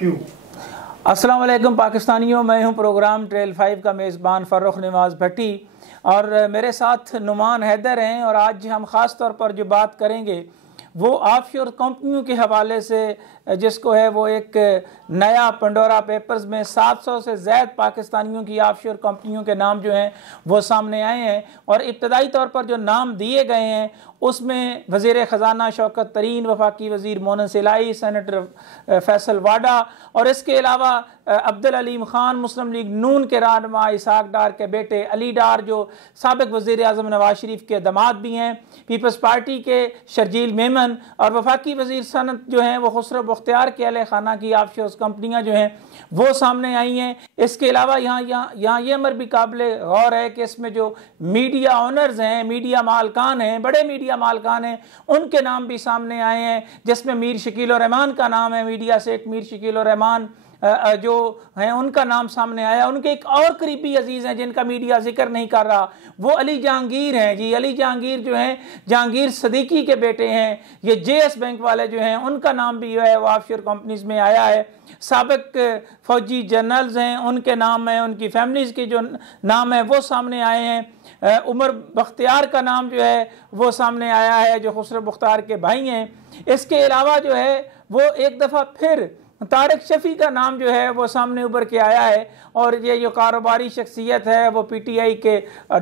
अस्सलाम वालेकुम पाकिस्तानियों, मैं हूं प्रोग्राम ट्रेल 5 का मेज़बान फ़र्रुख नवाज़ भट्टी और मेरे साथ नुमान हैदर हैं। और आज हम ख़ास तौर पर जो बात करेंगे वो ऑफशोर कंपनियों के हवाले से, जिसको है वो एक नया पंडोरा पेपर्स में 700 से ज़्यादा पाकिस्तानियों की ऑफशोर कंपनियों के नाम जो हैं वो सामने आए हैं। और इब्तदाई तौर पर जो नाम दिए गए हैं उसमें वज़ीर ख़जाना शौकत तरीन, वफाकी वज़ीर मोहन सिलाई, सेनेटर फैसल वाडा और इसके अलावा अब्दुल अलीम ख़ान मुस्लिम लीग नून के रहनुमा इसाक डार के बेटे अली डार जो साबिक़ वज़ीर आज़म नवाज शरीफ के दामाद भी हैं, पीपल्स पार्टी के शर्जील मेमन और वफाकी वज़ीर सनत जो हैं वो खुसरो बख्तियार के अहले खाना की ऑफशोर कंपनियाँ जो हैं वो सामने आई हैं। इसके अलावा यहाँ ये अमर भी काबिल गौर है कि इसमें जो मीडिया ऑनर्स हैं, मीडिया मालकान हैं, बड़े मीडिया मालकान हैं, उनके नाम भी सामने आए हैं, जिसमें मीर शकील और रहमान का नाम है। मीडिया सेठ मीर शकील और रहमान जो हैं उनका नाम सामने आया। उनके एक और करीबी अजीज़ हैं जिनका मीडिया जिक्र नहीं कर रहा, वो अली जहांगीर हैं जी। अली जहांगीर जो हैं जहांगीर सदीकी के बेटे हैं। ये JS बैंक वाले जो हैं उनका नाम भी जो है वो ऑफशोर कंपनीज में आया है। साबिक फौजी जनरल्स हैं, उनके नाम हैं, उनकी फैमिलीज़ के जो नाम है वो सामने आए हैं। उमर बख्तियार का नाम जो है वो सामने आया है, जो खुसरो बख्तियार के भाई हैं। इसके अलावा जो है वो एक दफ़ा फिर तारिक शफ़ी का नाम जो है वो सामने उभर के आया है। और ये जो कारोबारी शख्सियत है वो PTI के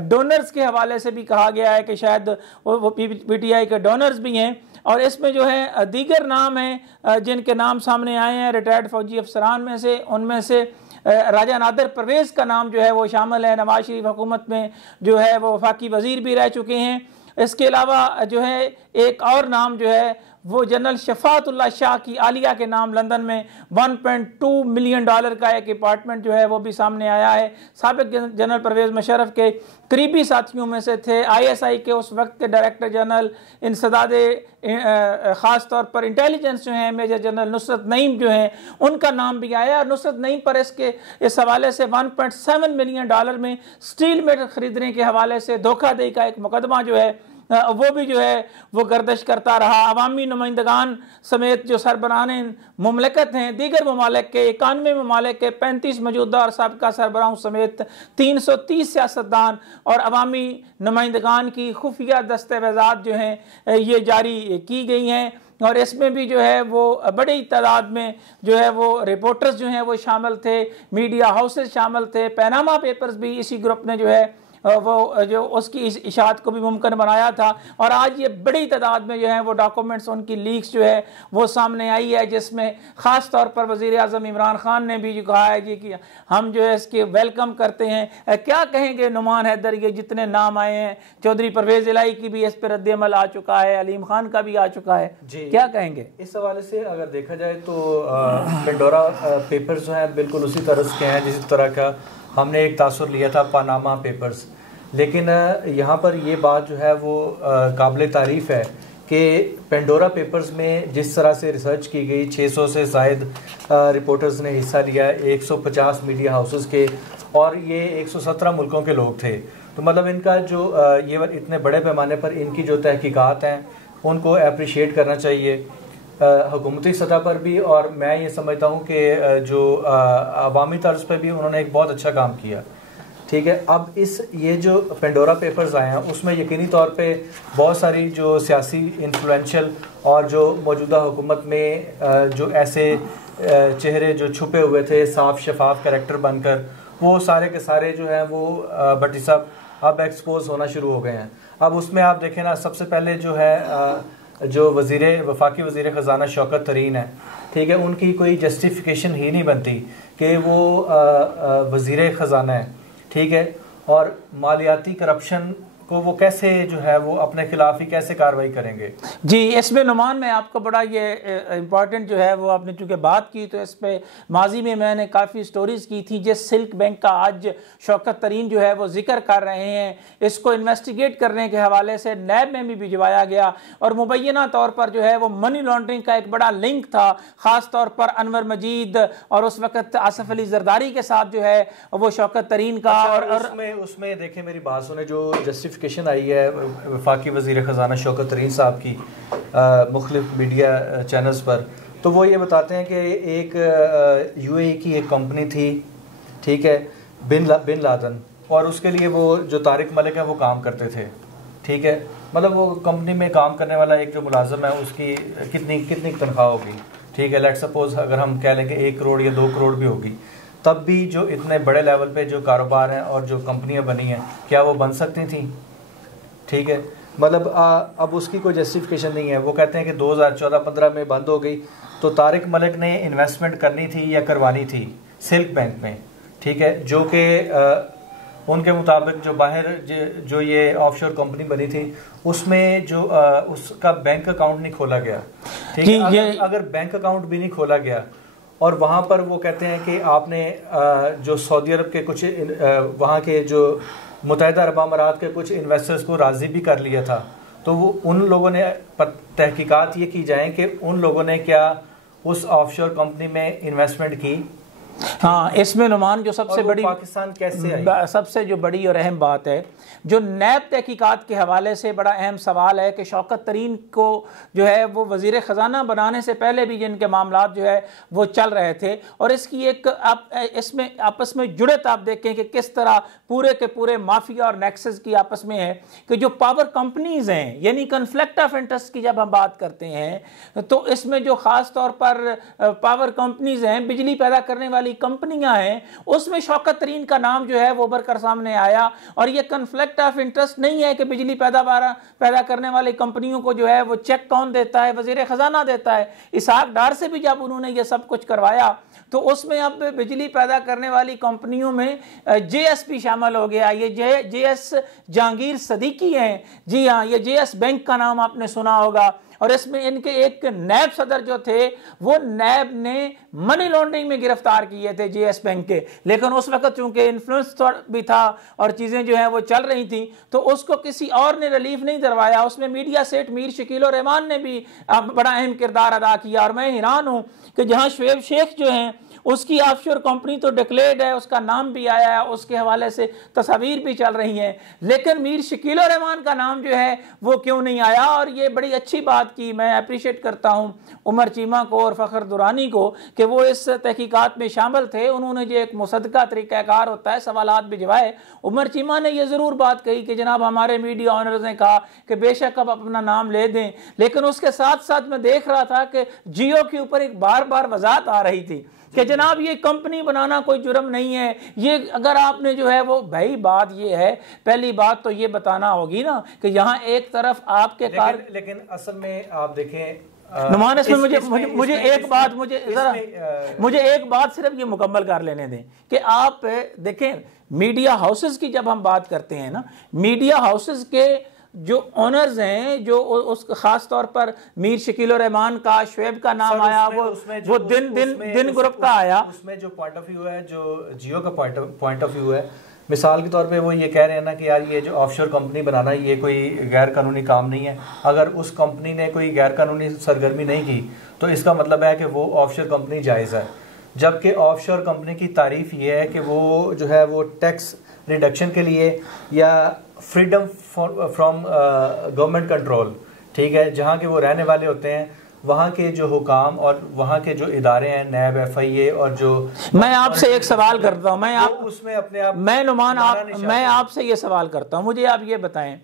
डोनर्स के हवाले से भी कहा गया है कि शायद वो PTI के डोनर्स भी हैं। और इसमें जो है दीगर नाम हैं जिनके नाम सामने आए हैं रिटायर्ड फौजी अफसरान में से, उनमें से राजा नादिर परवेज़ का नाम जो है वो शामिल है। नवाज शरीफ हुकूमत में जो है वो वफाकी वज़ीर भी रह चुके हैं। इसके अलावा जो है एक और नाम जो है वो जनरल शफ़ाअतुल्लाह शाह की आलिया के नाम लंदन में $1.2 मिलियन का एक अपार्टमेंट जो है वो भी सामने आया है। साबिक़ जनरल परवेज़ मुशर्रफ के करीबी साथियों में से थे। ISI के उस वक्त के डायरेक्टर जनरल इंसदादे ख़ास तौर पर इंटेलिजेंस जो हैं मेजर जनरल नुसरत नईम जो हैं उनका नाम भी आया। और नुसरत नईम पर इस हवाले से $1.7 मिलियन में स्टील मेटल खरीदने के हवाले से धोखाधड़ी का एक मुकदमा जो है वो भी जो है वो गर्दिश करता रहा। अवामी नुमाइंदगान समेत जो सरबराहान मुमलकत हैं दीगर ममालिक के 91 ममालिक के 35 मौजूदा और साबिक़ा सरबराहों समेत 330 सियासतदान और अवामी नुमाइंदगान की खुफिया दस्तावेज़ात जो हैं ये जारी की गई हैं। और इसमें भी जो है वो बड़ी तादाद में जो है वो रिपोर्टर्स जो हैं वो शामिल थे, मीडिया हाउसेस शामिल थे। पैनामा पेपर्स भी इसी ग्रुप ने जो है वो जो उसकी इस इशाअत को भी मुमकिन बनाया था। और आज ये बड़ी तादाद में जो है वो डॉक्यूमेंट्स, उनकी लीक्स जो है वो सामने आई है, जिसमें ख़ास तौर पर वज़ीर आज़म इमरान ख़ान ने भी जो कहा है जी कि हम जो है इसके वेलकम करते हैं। क्या कहेंगे नुमान हैदर, ये जितने नाम आए हैं, चौधरी परवेज़ इलाही की भी इस पर रद्द-ए-अमल आ चुका है, अलीम खान का भी आ चुका है, क्या कहेंगे इस हवाले से? अगर देखा जाए तो पेंडोरा पेपर्स जो हैं बिल्कुल उसी तरह के हैं जिस तरह का हमने एक तासुर लिया था पानामा पेपर्स। लेकिन यहाँ पर ये बात जो है वो काबिल तारीफ़ है कि पेंडोरा पेपर्स में जिस तरह से रिसर्च की गई, 600 से ज़ायद रिपोर्टर्स ने हिस्सा लिया, 150 मीडिया हाउसेस के, और ये 117 मुल्कों के लोग थे। तो मतलब इनका जो ये इतने बड़े पैमाने पर इनकी जो तहकीकात हैं उनको अप्रिशिएट करना चाहिए हुकूमती सतह पर भी। और मैं ये समझता हूँ कि जो अवामी तर्ज पर भी उन्होंने एक बहुत अच्छा काम किया। ठीक है, अब ये जो पेंडोरा पेपर्स आए हैं उसमें यकीनी तौर पे बहुत सारी जो सियासी इन्फ्लुएंशियल और जो मौजूदा हुकूमत में जो ऐसे चेहरे जो छुपे हुए थे साफ शफाफ कैरेक्टर बनकर, वो सारे के सारे जो हैं वो भट्टी साहब अब एक्सपोज होना शुरू हो गए हैं। अब उसमें आप देखें ना, सबसे पहले जो है जो वफाकी वज़ीर ख़जाना शौकत तरीन है, ठीक है, उनकी कोई जस्टिफिकेशन ही नहीं बनती कि वो वज़ीर ख़जाना है, ठीक है, और मालियाती करप्शन को वो कैसे जो है वो अपने खिलाफ ही कैसे कार्रवाई करेंगे। जी, इसमें नुमान में आपको बड़ा ये इम्पॉर्टेंट जो है वो आपने चूँकि बात की, तो इस पर माजी में मैंने काफ़ी स्टोरीज़ की थी। जिस सिल्क बैंक का आज शौकत तरीन जो है वो जिक्र कर रहे हैं, इसको इन्वेस्टिगेट करने के हवाले से नैब में भी भिजवाया गया और मुबैना तौर पर जो है वो मनी लॉन्ड्रिंग का एक बड़ा लिंक था, ख़ास तौर पर अनवर मजीद और उस वक़्त आसफ अली जरदारी के साथ जो है वो शौकत तरीन का। और उसमें देखें, मेरी बात सुने, जो जस्टिफिकेशन आई है वफाकी वज़ीर ख़जाना शौकत तरीन साहब की मुख्तलिफ मीडिया चैनल्स पर, तो वो ये बताते हैं कि एक यूएई की एक कंपनी थी, ठीक है, बिन लादन, और उसके लिए वो जो तारिक मलिक है वो काम करते थे, ठीक है। मतलब वो कंपनी में काम करने वाला एक जो मुलाजिम है उसकी कितनी तनख्वाह होगी, ठीक है, लेट सपोज अगर हम कह लें कि 1 करोड़ या 2 करोड़ भी होगी, तब भी जो इतने बड़े लेवल पे जो कारोबार हैं और जो कंपनियां बनी हैं, क्या वो बन सकती थी, ठीक है। मतलब अब उसकी कोई जस्टिफिकेशन नहीं है। वो कहते हैं कि 2014-15 में बंद हो गई, तो तारिक मलिक ने इन्वेस्टमेंट करनी थी या करवानी थी सिल्क बैंक में, ठीक है, जो कि उनके मुताबिक जो बाहर जो ये ऑफशोर कंपनी बनी थी उसमें जो उसका बैंक अकाउंट नहीं खोला गया, ठीक है। अगर बैंक अकाउंट भी नहीं खोला गया और वहाँ पर वो कहते हैं कि आपने जो सऊदी अरब के कुछ वहाँ के जो मुत्तहिदा अरब अमारात के कुछ इन्वेस्टर्स को राज़ी भी कर लिया था, तो वो उन लोगों ने तहकीकात ये की जाए कि उन लोगों ने क्या उस ऑफशोर कंपनी में इन्वेस्टमेंट की। हाँ, इसमें नुमान जो सबसे बड़ी पाकिस्तान कैसे आई? सबसे जो बड़ी और अहम बात है, जो नैब तहकीकात के हवाले से बड़ा अहम सवाल है कि शौकत तरीन को जो है वो वज़ीर ख़जाना बनाने से पहले भी जिनके मामला जो है वो चल रहे थे, और इसकी एक आप इसमें आपस में जुड़त आप देखें कि किस तरह पूरे के पूरे माफिया और नेक्सस की आपस में है कि जो पावर कंपनीज हैं, यानी कन्फ्लिक्ट ऑफ इंटरेस्ट की जब हम बात करते हैं तो इसमें जो ख़ास तौर पर पावर कंपनीज हैं, बिजली पैदा करने वाली कंपनियां हैं, उसमें शौकत तरीन का नाम जो है वो भरकर सामने आया। और ये कन्फ्लिक्ट ऑफ इंटरेस्ट नहीं है कि बिजली पैदा करने वाली कंपनियों को जो है वो चेक कौन देता है, वजीर खजाना देता है। इसहाक डार से भी जब उन्होंने ये सब कुछ करवाया तो उसमें अब बिजली पैदा करने वाली कंपनियों में जेएस भी शामिल हो गया। ये जेएस जहांगीर सदीकी हैं, जी हाँ, ये जेएस बैंक का नाम आपने सुना होगा। और इसमें इनके एक नैब सदर जो थे वो नैब ने मनी लॉन्ड्रिंग में गिरफ्तार किए थे जेएस बैंक के, लेकिन उस वक्त चूंकि इन्फ्लुएंस भी था और चीज़ें जो है वो चल रही थी तो उसको किसी और ने रिलीफ नहीं दिलवाया। उसमें मीडिया सेठ मीर शकील और रहमान ने भी बड़ा अहम किरदार अदा किया। और मैं हैरान हूँ कि जहाँ शुएब शेख जो हैं उसकी ऑफशोर कंपनी तो डिक्लेयर्ड है, उसका नाम भी आया है, उसके हवाले से तस्वीर भी चल रही हैं, लेकिन मीर शकील और रहमान का नाम जो है वो क्यों नहीं आया। और ये बड़ी अच्छी बात की, मैं अप्रिशिएट करता हूँ उमर चीमा को और फ़खर दुरानी को कि वो इस तहकीकात में शामिल थे। उन्होंने जो एक मुसद्दका तरीक़ाकार होता है सवालात भिजवाए। उमर चीमा ने यह ज़रूर बात कही कि जनाब हमारे मीडिया ऑनर्स ने कहा कि बेशक अब अपना नाम ले दें, लेकिन उसके साथ साथ मैं देख रहा था कि जियो के ऊपर एक बार बार वजाहत आ रही थी कि जनाब ये कंपनी बनाना कोई जुर्म नहीं है। ये अगर आपने जो है वो, भाई बात ये है, पहली बात तो ये बताना होगी ना कि यहाँ एक तरफ आपके लेकिन असल में आप देखें नुमान, इसमें मुझे एक बात सिर्फ ये मुकम्मल कर लेने दें कि आप देखें मीडिया हाउसेस की जब हम बात करते हैं ना, मीडिया हाउसेस के जो ऑनर्स हैं, जो उस खास तौर पर मीर शकील और रहमान का, शुएब का नाम आया, वो दिन ग्रुप का आया। उसमें जो पॉइंट ऑफ व्यू है, जो जियो का पॉइंट ऑफ व्यू है, मिसाल के तौर पे वो ये कह रहे हैं ना कि यार ये जो ऑफशोर कंपनी बनाना ये कोई गैर कानूनी काम नहीं है। अगर उस कंपनी ने कोई गैर कानूनी सरगर्मी नहीं की तो इसका मतलब है कि वो ऑफशोर कंपनी जायज़ है। जबकि ऑफशोर कंपनी की तारीफ ये है कि वो जो है वो टैक्स रिडक्शन के लिए या फ्रीडम फ्रॉम गवर्नमेंट कंट्रोल, ठीक है, जहाँ के वो रहने वाले होते हैं वहाँ के जो हुकाम और वहाँ के जो इदारे हैं, नैब, FIA और जो, मैं आपसे एक सवाल करता हूँ, उसमें अपने आप मैं नुमान मैं आपसे ये सवाल करता हूँ, मुझे आप ये बताएं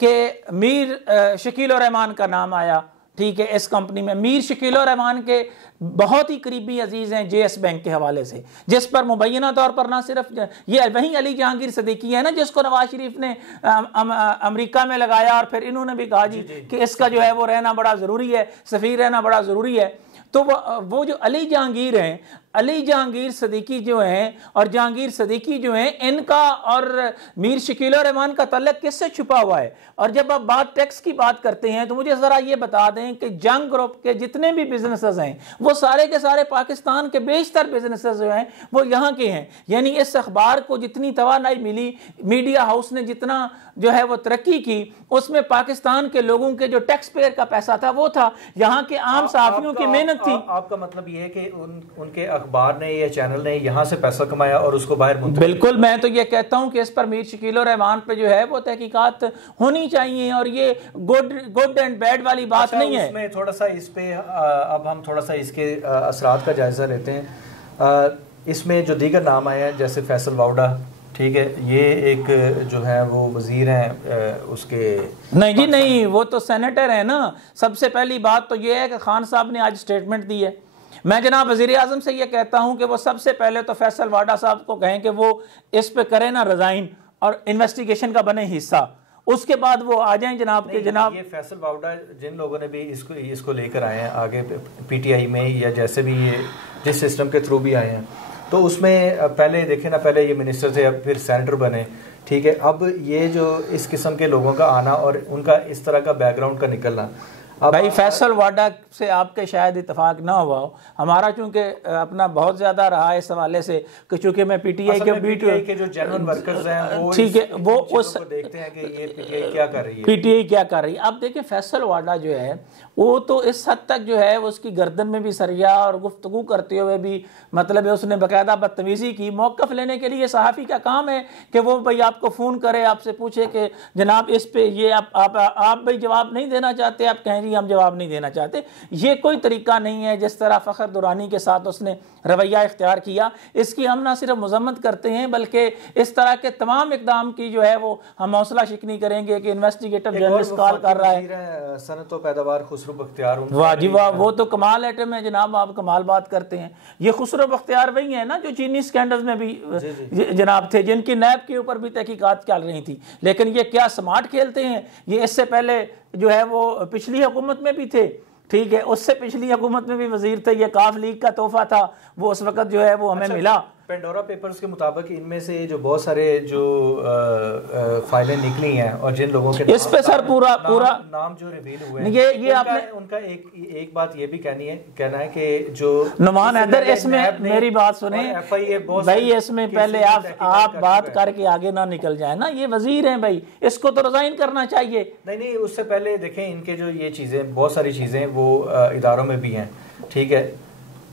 कि मीर शकील और रहमान का नाम आया, ठीक है, इस कंपनी में मीर शकील और रहमान के बहुत ही करीबी अजीज़ हैं जेएस बैंक के हवाले से, जिस पर मुबैना तौर पर ना सिर्फ ये वहीं अली जहांगीर सदीकी है ना जिसको नवाज शरीफ ने अमेरिका में लगाया, और फिर इन्होंने भी कहा जी कि इसका जो है वो रहना बड़ा ज़रूरी है, सफ़ीर रहना बड़ा ज़रूरी है। तो वो जो अली जहांगीर हैं, अली जहांगीर सदीकी जो हैं और जहांगीर सदीकी जो हैं, इनका और मीर शकील और रहमान का तल्लुक किससे छुपा हुआ है? और जब आप बात टैक्स की बात करते हैं तो मुझे ज़रा ये बता दें कि जंग ग्रुप के जितने भी बिजनेसेस हैं वो सारे के सारे पाकिस्तान के बेशतर बिजनेसेस जो हैं वो यहाँ के हैं। यानी इस अखबार को जितनी तवानाई मिली, मीडिया हाउस ने जितना जो है वो तरक्की की, उसमें पाकिस्तान के लोगों के जो टैक्स पेयर का पैसा था वो था, यहाँ के आम सहाफ़ियों की मेहनत थी। आपका मतलब ये है कि उनके अखबार ने या चैनल ने यहाँ से पैसा कमाया और उसको बाहर बिल्कुल, मैं तो ये कहता हूँ कि इस पर मीर शकील और रहमान पे जो है वो तहकीकात होनी चाहिए और ये गुड एंड बैड वाली बात नहीं है। इसमें थोड़ा सा इस पे अब हम थोड़ा सा इसके असरात का जायजा लेते हैं। इसमें जो दीगर नाम आए हैं जैसे फैसल वाउडा, ठीक है, ये एक जो है वो वजीर हैं उसके, नहीं जी नहीं, वो तो सेनेटर है ना। सबसे पहली बात तो ये है कि खान साहब ने आज स्टेटमेंट दी है। मैं जनाब वज़ीर आज़म से ये कहता हूँ कि वो सबसे पहले तो फैसल वाडा साहब को कहें कि वो इस पे करें ना रिज़ाइन और इन्वेस्टिगेशन का बने हिस्सा, उसके बाद वो आ जाएं जनाब के। जनाब ये फैसल वाडा जिन लोगों ने भी इसको लेकर आए हैं आगे पीटीआई में या जैसे भी ये जिस सिस्टम के थ्रू भी आए हैं, तो उसमें पहले देखें ना, पहले ये मिनिस्टर थे, अब फिर सेनेटर बने, ठीक है। अब ये जो इस किस्म के लोगों का आना और उनका इस तरह का बैकग्राउंड का निकलना, भाई फैसल वाडा से आपके शायद इतफाक ना हुआ हो, हमारा चूंकि अपना बहुत ज़्यादा रहा है इस हवाले से कि चूंकि मैं पीटीआई के बीट के जो जनरल वर्कर्स हैं वो ठीक है, वो उस देखते हैं कि ये पीटीआई क्या कर रही है, पीटीआई क्या कर रही है। अब देखिए फैसल वाडा जो है वो तो इस हद तक जो है वो उसकी गर्दन में भी सरिया और गुफ्तगू करते हुए भी मतलब है उसने बाकायदा बदतमीज़ी की। मौक़िफ़ लेने के लिए सहाफ़ी का काम है कि वो भाई आपको फ़ोन करे, आपसे पूछे कि जनाब इस पे ये आप भाई जवाब नहीं देना चाहते, आप कहें जी हम जवाब नहीं देना चाहते। ये कोई तरीका नहीं है जिस तरह फ़खर दुरानी के साथ उसने रवैया इख्तियार किया। इसकी हम ना सिर्फ मज़म्मत करते हैं बल्कि इस तरह के तमाम इक़दाम की जो है वो हम हौसला शिकनी करेंगे कि इन्वेस्टिगेटिव जर्नलिस्ट कॉल कर रहा है। सनत व पैदावार खुसरो बख्तियार, वाह जी वाह, वो तो कमाल आइटम है जनाब, आप कमाल बात करते हैं। ये खुसरो बख्तियार वही है ना जो चीनी स्कैंडल्स में भी जनाब थे, जिनकी नैब के ऊपर भी तहकीकात चल रही थी। लेकिन ये क्या स्मार्ट खेलते हैं, ये इससे पहले जो है वो पिछली हुकूमत में भी थे, ठीक है, उससे पिछली हुकूमत में भी वजीर थे। ये काफ लीग का तोहफा था, वो उस वक्त जो है वो हमें मिला। पेंडोरा पेपर्स के मुताबिक इनमें से जो बहुत सारे जो फाइलें निकली हैं और जिन लोगों के इस पे सर पूरा नाम जो रिवील हुए हैं, ये आपने उनका एक बात ये भी कहना है कि जो नुमान हैदर, इसमें मेरी बात सुने भाई, इसमें पहले आप बात करके आगे ना निकल जाए ना। ये वजीर हैं भाई, इसको तो रिजाइन करना चाहिए। नहीं, उससे पहले देखें इनके जो ये चीजें, बहुत सारी चीजें वो इदारों में भी हैं, ठीक है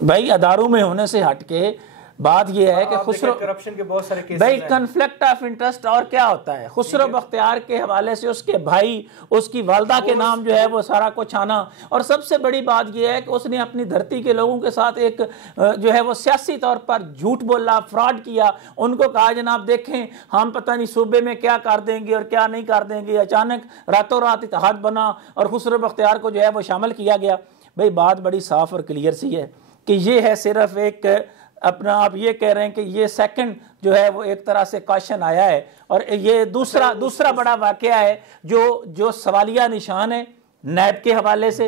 भाई। इदारों में होने से हटके बात यह है कि खुसरो करप्शन के बहुत सारे केसेस भाई कन्फ्लिक्ट ऑफ इंटरेस्ट और क्या होता है। खुसरो बख्तियार के हवाले से उसके भाई, उसकी वालदा के नाम जो है वो सारा कुछ आना, और सबसे बड़ी बात यह है कि उसने अपनी धरती के लोगों के साथ एक जो है वो सियासी तौर पर झूठ बोला, फ्रॉड किया। उनको कहा जनाब देखें हम पता नहीं सूबे में क्या कर देंगे और क्या नहीं कर देंगे। अचानक रातों रात इत्तेहाद बना और खुसरो बख्तियार को जो है वो शामिल किया गया। भाई बात बड़ी साफ और क्लियर सी है कि ये है सिर्फ एक अपना, आप ये कह रहे हैं कि ये सेकंड जो है वो एक तरह से क्वेश्चन आया है, और ये दूसरा बड़ा वाकया है जो सवालिया निशान है नैब के हवाले से,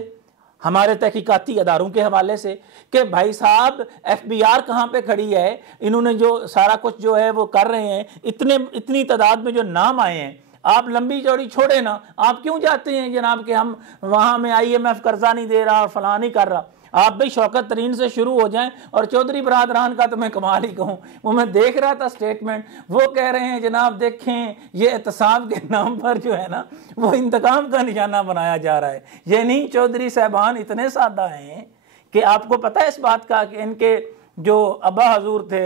हमारे तहकीकाती अदारों के हवाले से, कि भाई साहब FBR कहाँ पे खड़ी है। इन्होंने जो सारा कुछ जो है वो कर रहे हैं, इतनी तादाद में जो नाम आए हैं, आप लंबी चौड़ी छोड़े ना, आप क्यों जाते हैं जनाब कि हम वहाँ में IMF कर्जा नहीं दे रहा और फलां नहीं कर रहा। आप भी शौकत तरीन से शुरू हो जाएं। और चौधरी बरादरान का तो मैं कमाल ही कहूँ, वो मैं देख रहा था स्टेटमेंट, वो कह रहे हैं जनाब देखें ये एहतसाब के नाम पर जो है ना वो इंतकाम का निशाना बनाया जा रहा है। ये नहीं, चौधरी साहबान इतने सादा हैं कि आपको पता है इस बात का कि इनके जो अब्बा हजूर थे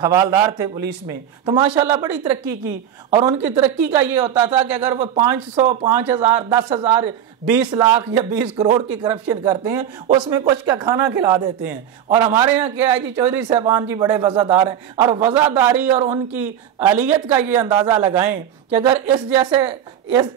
हवालदार थे पुलिस में, तो माशाल्लाह बड़ी तरक्की की। और उनकी तरक्की का ये होता था कि अगर वो 500, 5000, 10,000, 20 लाख या 20 करोड़ की करप्शन करते हैं, उसमें कुछ का खाना खिला देते हैं। और हमारे यहाँ क्या है जी, चौधरी साहबान जी बड़े वज़ादार हैं, और वज़ादारी और उनकी आलियत का ये अंदाज़ा लगाएं कि अगर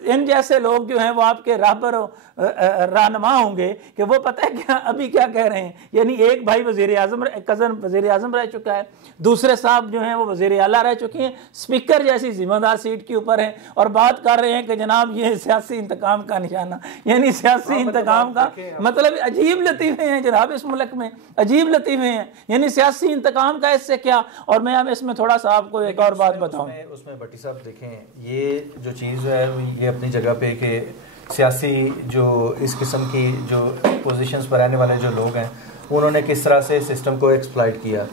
इन जैसे लोग जो हैं वो आपके रहबर रहनुमा होंगे कि वो पता है क्या अभी क्या कह रहे हैं। यानी एक भाई कज़न वज़ीर आज़म रह चुका है, दूसरे साहब जो हैं वो वज़ीर आला रह चुके हैं, स्पीकर जैसी जिम्मेदार सीट के ऊपर हैं, और बात कर रहे हैं कि जनाब ये सियासी इंतकाम का निशाना, यानी सियासी इंतकाम का मतलब अजीब लतीफ़े हैं जनाब इस मुल्क में, अजीब लतीफ़े हैं, यानी सियासी इंतकाम का इससे क्या। और मैं अब इसमें थोड़ा सा आपको एक और बात बताऊँ, उसमें भट्टी साहब देखें ये जो चीज़ है ये अपनी जगह पे कि सियासी जो इस किस्म की जो पोजीशंस पर रहने वाले जो लोग हैं उन्होंने किस तरह से सिस्टम को एक्सप्लॉइट किया।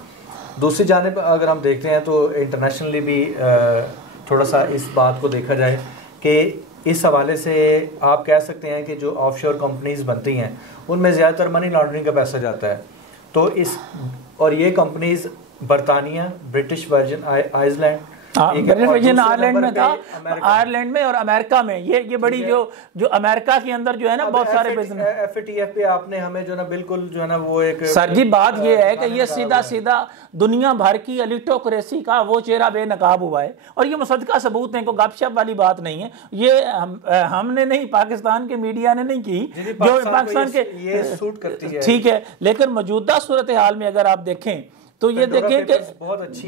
दूसरी जानिब अगर हम देखते हैं तो इंटरनेशनली भी थोड़ा सा इस बात को देखा जाए कि इस हवाले से आप कह सकते हैं कि जो ऑफशोर कंपनीज बनती हैं उनमें ज़्यादातर मनी लॉन्ड्रिंग का पैसा जाता है। तो और ये कंपनीज बरतानिया, British Virgin Iceland, British Virgin Ireland में था, आयरलैंड में और अमेरिका में, ये बड़ी जो अमेरिका के अंदर जो है ना बहुत सारे बिजनेस। FATF पे आपने हमें जो ना बिल्कुल जो है ना वो एक सर जी बात ये है कि ये सीधा सीधा दुनिया भर की एलिटोक्रेसी का वो चेहरा बेनकाब हुआ है, और ये मुसद्दका सबूत है, कोई गपशप वाली बात नहीं है। ये हमने नहीं, पाकिस्तान के मीडिया ने नहीं की, जो पाकिस्तान के ये सूट करती है, ठीक है, लेकिन मौजूदा सूरत हाल में अगर आप देखें तो ये देखें कि बहुत अच्छी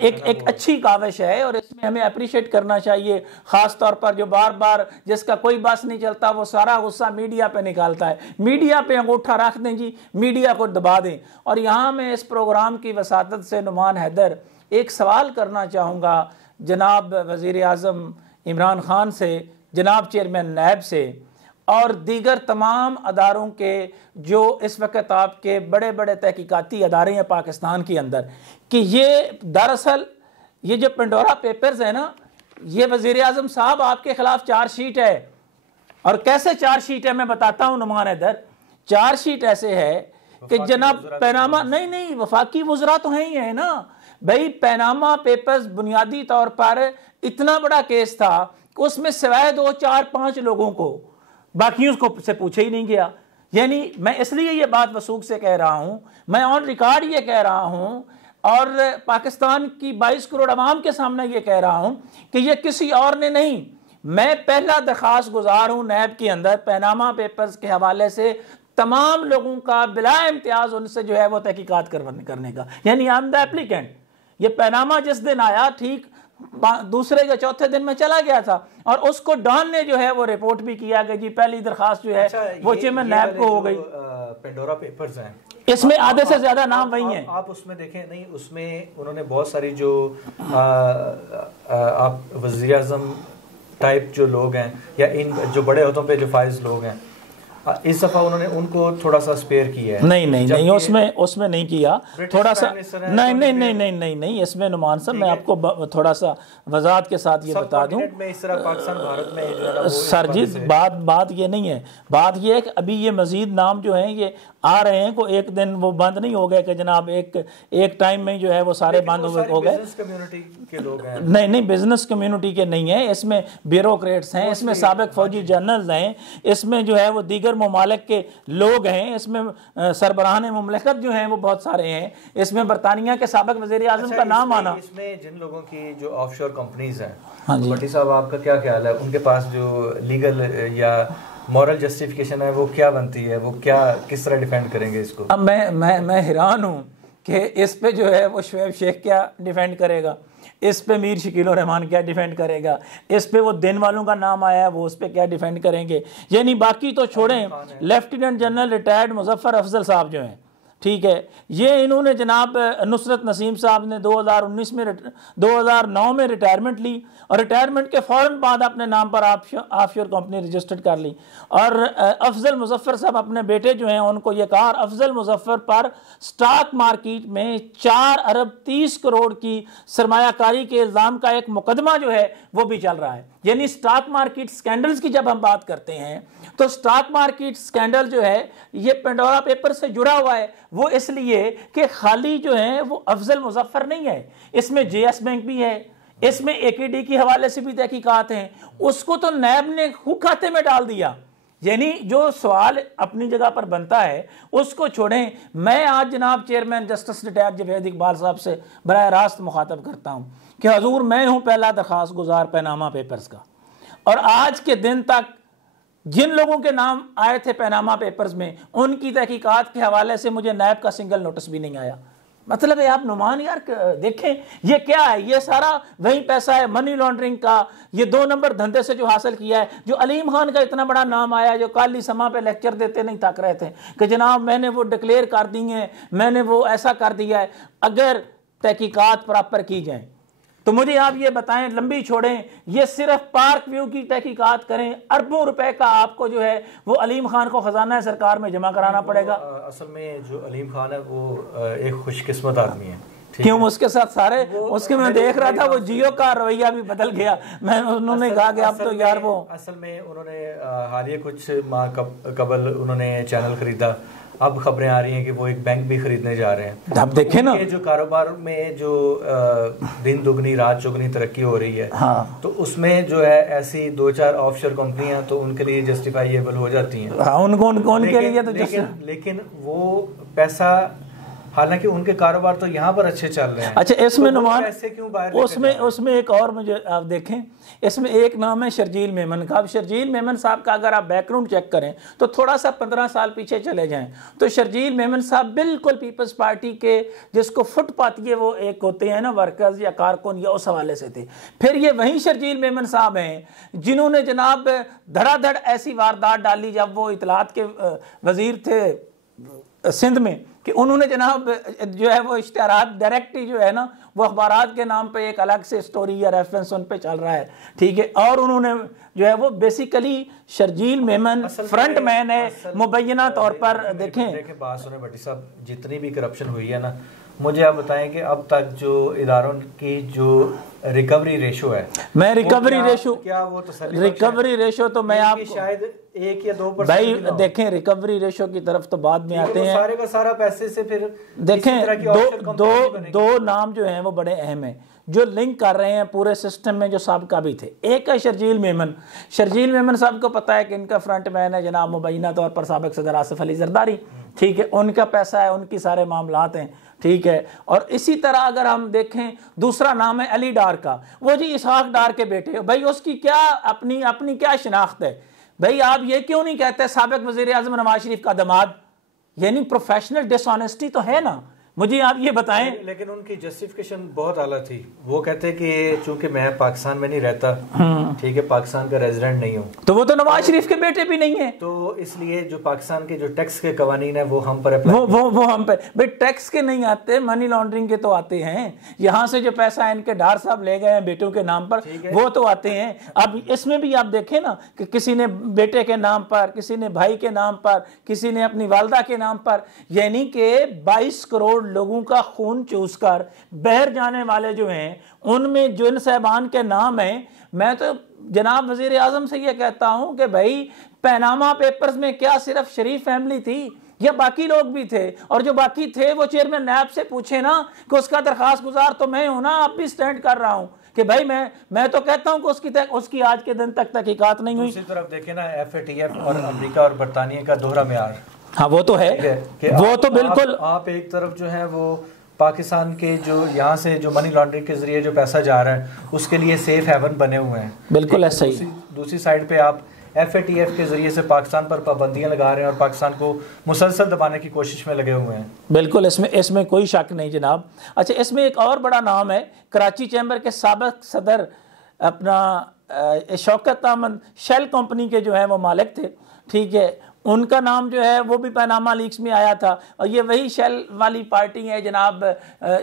एक अच्छी काविश है, और इसमें हमें अप्रिशिएट करना चाहिए, खास तौर पर जो बार बार जिसका कोई बस नहीं चलता वो सारा गुस्सा मीडिया पे निकालता है। मीडिया पे अंगूठा रख दें जी, मीडिया को दबा दें। और यहाँ मैं इस प्रोग्राम की वसातत से नुमान हैदर एक सवाल करना चाहूँगा जनाब वज़ीर आज़म इमरान खान से, जनाब चेयरमैन नैब से, और दीगर तमाम अदारों के जो इस वक्त आपके बड़े बड़े तहकीकाती अदारे हैं पाकिस्तान के अंदर, कि ये दरअसल ये जो पेंडोरा पेपर्स है ना, ये वज़ीर आज़म साहब आपके ख़िलाफ़ चार्जशीट है। और कैसे चार्जशीट है मैं बताता हूँ नुमान हैदर। चार्जशीट ऐसे है कि जनाब पैनामा, नहीं वफाकी वज़रा तो है ही है ना भाई। पैनामा पेपर्स बुनियादी तौर पर इतना बड़ा केस था कि उसमें सिवाय 2, 4, 5 लोगों को बाकियों को से पूछे ही नहीं गया। यानी मैं इसलिए ये बात वसूख से कह रहा हूँ, मैं ऑन रिकॉर्ड ये कह रहा हूँ, और पाकिस्तान की 22 करोड़ आवाम के सामने ये कह रहा हूँ कि ये किसी और ने नहीं, मैं पहला दरख्वास्त गुजार हूँ नैब के अंदर पैनामा पेपर्स के हवाले से तमाम लोगों का बिला इम्तियाज उनसे जो है वो तहकीकात करने का। यानी आई एम द एप्लीकेंट। ये पैनामा जिस दिन आया ठीक दूसरे या चौथे दिन में चला गया था, और उसको डॉन ने जो है वो रिपोर्ट भी किया कि जी पहली दरखास्त जो है वो चेयरमैन नैब को हो गई। पेंडोरा पेपर्स हैं, इसमें आधे से ज्यादा नाम वही हैं। आप उसमें देखें, नहीं उसमें उन्होंने बहुत सारी जो आप वज़ीर आज़म टाइप जो लोग हैं या इन जो बड़े अहदों पे जो फाइज लोग हैं, इस दफा उन्होंने उनको थोड़ा सा स्पेयर किया है। नहीं उसमें नहीं किया, थोड़ा सा नहीं इसमें नुमान साहब मैं आपको थोड़ा सा वजाहत के साथ ये बता दूं, इस तरह पाकिस्तान भारत में सर जी बात ये नहीं है। बात ये है कि अभी ये मजीद नाम जो हैं ये आ रहे हैं, को एक दिन वो बंद नहीं हो गए कि जनाब एक टाइम में जो है वो सारे बंद हो गए। नहीं बिजनेस कम्युनिटी के नहीं है, इसमें ब्यूरोक्रेट्स हैं, इसमें साबिक फौजी जनरल्स हैं, इसमें जो है वो दीगर मुमालिक के लोग हैं, इसमें सरबराहान मुमलिकत जो हैं वो बहुत सारे हैं, इसमें बरतानिया के साबिक वज़ीर आज़म का नाम आना। इसमें जिन लोगों की जो ऑफशोर कंपनीज हैं, हाँ जी भट्टी साहब आपका क्या ख्याल है, उनके पास जो लीगल या मॉरल जस्टिफिकेशन है वो क्या बनती है, वो क्या किस तरह डिफेंड करेंगे इसको? अब मैं हैरान हूँ कि इस पे जो है वो शुएब शेख क्या डिफेंड करेगा, इस पे मीर शकील रहमान क्या डिफेंड करेगा, इस पे वो दिन वालों का नाम आया है वो उस पे क्या डिफेंड करेंगे। यानी बाकी तो छोड़ें, lieutenant general retired Muzaffar Afzal साहब जो हैं, ठीक है, ये इन्होंने जनाब नुसरत नसीम साहब ने 2009 में रिटायरमेंट ली, और रिटायरमेंट के फ़ौरन बाद अपने नाम पर ऑफशोर कंपनी रजिस्टर्ड कर ली। और अफजल मुजफ्फर साहब अपने बेटे जो हैं उनको ये कहा, अफजल मुजफ्फर पर स्टॉक मार्केट में 4 अरब 30 करोड़ की सरमायाकारी के इल्ज़ाम का एक मुकदमा जो है वो भी चल रहा है। यानी स्टॉक मार्केट स्कैंडल्स की जब हम बात करते हैं तो स्टॉक मार्केट स्कैंडल जो है ये पेंडोरा पेपर से जुड़ा हुआ है, वो इसलिए कि खाली जो है वो अफजल मुजफ्फर नहीं है, इसमें JS बैंक भी है, इसमें AKD के हवाले से भी तहकीकात हैं, उसको तो नैब ने खूब खाते में डाल दिया। यानी जो सवाल अपनी जगह पर बनता है उसको छोड़ें। मैं आज जनाब chairman justice retired Javed Iqbal साहब से बराह रास्त मुखातब करता हूँ कि हजूर मैं हूँ पहला दरख्वास्त गुजार पैनामा पेपर्स का, और आज के दिन तक जिन लोगों के नाम आए थे पैनामा पेपर्स में उनकी तहकीकात के हवाले से मुझे नैब का सिंगल नोटिस भी नहीं आया। मतलब है आप नुमान यार देखें ये क्या है, ये सारा वही पैसा है मनी लॉन्ड्रिंग का, ये 2 नंबर धंधे से जो हासिल किया है। जो अलीम खान का इतना बड़ा नाम आया, जो काली समा पे लेक्चर देते नहीं थक रहे थे कि जनाब मैंने वो डिक्लेयर कर दी है, मैंने वो ऐसा कर दिया है। अगर तहकीकात प्रॉपर की जाए तो मुझे आप ये बताएं, लंबी छोड़ें, ये सिर्फ पार्क व्यू की तहकीकात करें, अरबों रुपए का आपको जो है वो अलीम खान को खजाना सरकार में जमा कराना पड़ेगा। असल में जो अलीम खान है वो एक खुशकिस्मत आदमी है, क्यों उसके साथ सारे उसके मैं देख रहा था वो जियो का रवैया भी बदल गया। मैं उन्होंने कहा कि अब तो यार वो असल में उन्होंने हालिया कुछ माह कबल उन्होंने चैनल खरीदा, अब खबरें आ रही हैं कि वो एक बैंक भी खरीदने जा रहे हैं। आप देखें ना, जो कारोबार में जो दिन दुगनी रात चौगनी तरक्की हो रही है, हाँ, तो उसमें जो है ऐसी 2-4 ऑफशोर कंपनियां तो उनके लिए जस्टिफाइएबल हो जाती हैं। हाँ, उनके लिए तो लेकिन वो पैसा, हालांकि उनके कारोबार तो यहाँ पर अच्छे चल रहे हैं। अच्छा, इसमें तो नुमान पैसे क्यों बाहर उसमें एक और मुझे आप देखें, इसमें एक नाम है शर्जील मेमन का। अब शर्जील मेमन साहब का अगर आप बैकग्राउंड चेक करें तो थोड़ा सा 15 साल पीछे चले जाएं तो शर्जील मेमन साहब बिल्कुल पीपल्स पार्टी के, जिसको फुटपाथ ये वो एक होते हैं ना वर्कर्स या कारकुन, या उस हवाले से थे। फिर ये वही शर्जील मेमन साहब हैं जिन्होंने जनाब धड़ाधड़ ऐसी वारदात डाली जब वो इतलात के वजीर थे सिंध में, कि उन्होंने जनाब जो है वो इश्तिहारात डायरेक्ट ही जो है ना वो अखबारात के नाम पे एक अलग से स्टोरी या रेफरेंस उन पे चल रहा है, ठीक है। और उन्होंने जो है वो basically Sharjeel Memon front man है मुबैना तौर पर। देखें बात सुने भट्टी साहब, जितनी भी करप्शन हुई है ना, मुझे आप बताएं कि अब तक जो इदारों की जो रिकवरी रेशो है, मैं रिकवरी रेशो क्या वो रिकवरी रेशो तो मैं आप शायद 1 या 2% भाई देखें, रिकवरी रेशो की तरफ तो बाद में आते हैं। सारे का सारा पैसे से फिर देखें दो नाम जो हैं वो बड़े अहम हैं जो लिंक कर रहे हैं पूरे सिस्टम में, जो साबिका भी थे। एक है शर्जील मेमन। शर्जील मेमन साहब को पता है कि इनका फ्रंट मैन है जनाब मुबैना तौर पर साबिक सदर आसिफ अली जरदारी, ठीक है, उनका पैसा है, उनकी सारे मामलात हैं, ठीक है। और इसी तरह अगर हम देखें दूसरा नाम है अली डार का, वो जी इसहाक डार के बेटे। भाई उसकी क्या अपनी क्या शिनाख्त है? भाई आप ये क्यों नहीं कहते साबिक वजीर आजम नवाज शरीफ का दामाद? यानी प्रोफेशनल डिसऑनेस्टी तो है ना, मुझे आप ये बताएं। लेकिन उनकी जस्टिफिकेशन बहुत आला थी। वो कहते कि चूंकि मैं पाकिस्तान में नहीं रहता, ठीक है, पाकिस्तान का रेजिडेंट नहीं हूँ, तो वो तो नवाज शरीफ के बेटे भी नहीं है, तो इसलिए जो पाकिस्तान के जो टैक्स के कवानीन है वो हम पर वो हम पर भाई टैक्स के नहीं आते, मनी लॉन्ड्रिंग के तो आते हैं। यहाँ से जो पैसा इनके डार साहब ले गए हैं बेटों के नाम पर, वो तो आते हैं। अब इसमें भी आप देखें ना कि किसी ने बेटे के नाम पर, किसी ने भाई के नाम पर, किसी ने अपनी वालदा के नाम पर, यानी कि 22 करोड़ लोगों का खून चूसकर बहर जाने वाले जो हैं उनमें जिन साहबान के नाम हैं। मैं तो जनाब वजीर आजम से ये कहता हूं कि भाई पैनामा पेपर्स में क्या सिर्फ शरीफ फैमिली थी या बाकी लोग भी थे? और जो बाकी थे वो चेयरमैन नैब से पूछे ना कि उसका दरखास्त गुजार तो मैं हूं ना, अब भी स्टैंड कर रहा हूं कि भाई मैं तो कहता हूं कि उसकी आज के दिन तक तहकीकात नहीं हुई। दूसरी तरफ देखें ना, FATF और अमेरिका और बरतानिया का दोहरा मेयार। हाँ वो तो है वो तो बिल्कुल। आप एक तरफ जो है वो पाकिस्तान के जो यहाँ से जो मनी लॉन्ड्रिंग के जरिए जो पैसा जा रहा है उसके लिए सेफ हेवन बने हुए हैं, बिल्कुल ऐसा ही। दूसरी साइड पे आप FATF के जरिए से पाकिस्तान पर पाबंदियां लगा रहे हैं और पाकिस्तान को मुसलसल दबाने की कोशिश में लगे हुए हैं। बिल्कुल, इसमें कोई शक नहीं जनाब। अच्छा, इसमें एक और बड़ा नाम है, कराची चैम्बर के साबिक सदर अपना शौकत अहमद, शेल कंपनी के जो है वो मालिक थे, ठीक है, उनका नाम जो है वो भी पैनामा लीक्स में आया था। और ये वही शेल वाली पार्टी है जनाब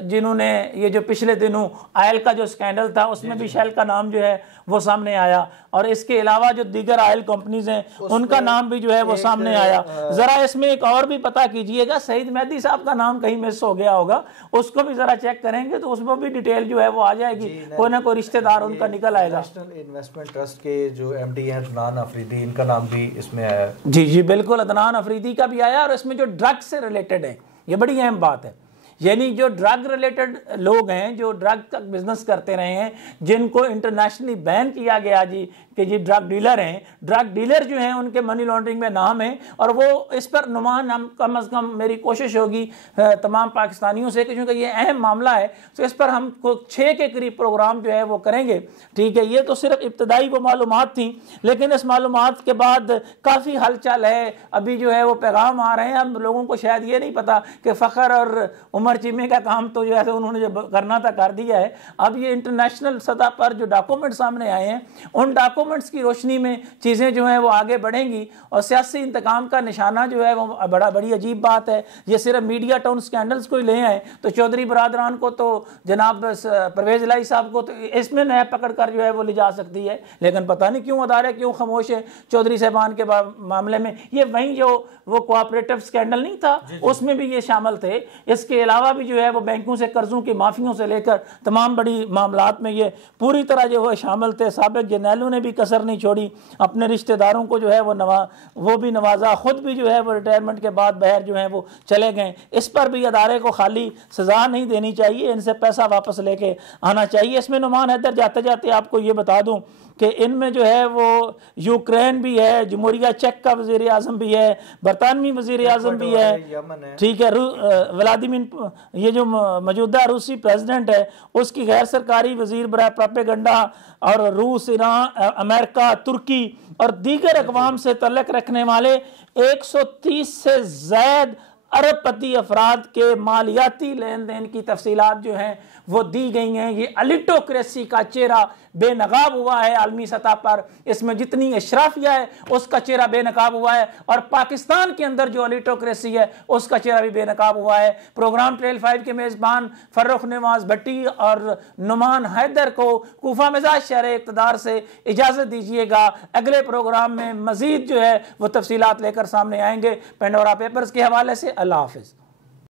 जिन्होंने ये जो पिछले दिनों आयल का जो स्कैंडल था उसमें भी शेल का नाम जो है वो सामने आया, और इसके अलावा जो दीगर ऑयल कंपनीज हैं उनका नाम भी जो है वो सामने आया। ज़रा इसमें एक और भी पता कीजिएगा, सईद मेहदी साहब का नाम कहीं मिस हो गया होगा, उसको भी ज़रा चेक करेंगे तो उसमें भी डिटेल जो है वो आ जाएगी, कोई ना कोई रिश्तेदार उनका निकल आएगा। नेशनल इन्वेस्टमेंट ट्रस्ट के जो MD हैं अदनान अफरीदी, इनका नाम भी इसमें आया। जी जी बिल्कुल, अदनान अफरीदी का भी आया। और इसमें जो ड्रग से रिलेटेड है, ये बड़ी अहम बात है, यानी जो ड्रग रिलेटेड लोग हैं, जो ड्रग का बिजनेस करते रहे हैं, जिनको इंटरनेशनली बैन किया गया जी कि जी ड्रग डीलर हैं, ड्रग डीलर जो हैं उनके मनी लॉन्ड्रिंग में नाम है। और वो इस पर नुमान हम कम अज़ कम मेरी कोशिश होगी तमाम पाकिस्तानियों से, क्योंकि ये अहम मामला है, तो इस पर हम 6 के करीब प्रोग्राम जो है वो करेंगे, ठीक है। ये तो सिर्फ इब्तदाई वो मालूमात थी, लेकिन इस मालूमात के बाद काफ़ी हलचल है, अभी जो है वो पैगाम आ रहे हैं। अब लोगों को शायद ये नहीं पता कि फ़खर और उमर चीमे का काम तो जो है उन्होंने जो करना था कर दिया है। अब ये इंटरनेशनल सतह पर जो डॉक्यूमेंट सामने आए हैं, उन डॉक्यूमेंट्स की रोशनी में चीज़ें जो हैं वो आगे बढ़ेंगी। और सियासी इंतकाम का निशाना जो है वो बड़ी अजीब बात है। ये सिर्फ मीडिया टाउन स्कैंडल्स को ही ले आए तो चौधरी बरादरान को तो जनाब परवेज इलाही साहब को तो इसमें नया पकड़ कर जो है वो ले जा सकती है, लेकिन पता नहीं क्यों अदारे क्यों खामोश है चौधरी साहबान के मामले में। ये वहीं जो वो कोऑपरेटिव स्कैंडल नहीं था उसमें भी ये शामिल थे। इसके अलावा अलावा भी जो है वो बैंकों से कर्जों की माफ़ियों से लेकर तमाम बड़ी मामलात में ये पूरी तरह जो है शामिल थे। साबिक जर्नैलों ने भी कसर नहीं छोड़ी, अपने रिश्तेदारों को जो है वो भी नवाजा, ख़ुद भी जो है वो रिटायरमेंट के बाद बाहर जो है वो चले गए। इस पर भी अदारे को खाली सज़ा नहीं देनी चाहिए, इनसे पैसा वापस लेके आना चाहिए। इसमें नुमान हैदर जाते जाते आपको ये बता दूं कि इनमें जो है वो यूक्रेन भी है, जमहूरिया चेक का वज़ीर आज़म भी है, बरतानवी वज़ीर आज़म भी है, ठीक है, व्लादिमीर ये जो मौजूदा रूसी प्रेसिडेंट है उसकी गैर सरकारी वज़ीर बराए प्रोपेगंडा, और रूस, ईरान, अमेरिका, तुर्की और दीगर अक़वाम से तल्लुक़ रखने वाले 130 से ज़ायद अरबपति अफराद के मालियाती लेन देन की तफसीलात जो हैं वो दी गई हैं। ये अलिटोक्रेसी का चेहरा बेनकाब हुआ है आलमी सतह पर, इसमें जितनी अशराफिया है उसका चेहरा बेनकाब हुआ है, और पाकिस्तान के अंदर जो अलिटोक्रेसी है उसका चेहरा भी बेनकाब हुआ है। प्रोग्राम ट्रेल 5 के मेज़बान फर्रुख नवाज भट्टी और नुमान हैदर को कूफा मिजाज शहर इक़्तिदार से इजाज़त दीजिएगा। अगले प्रोग्राम में मज़ीद जो है वो तफसीलात लेकर सामने आएंगे पेंडोरा पेपर्स के हवाले से। अल्लाह हाफ़िज़।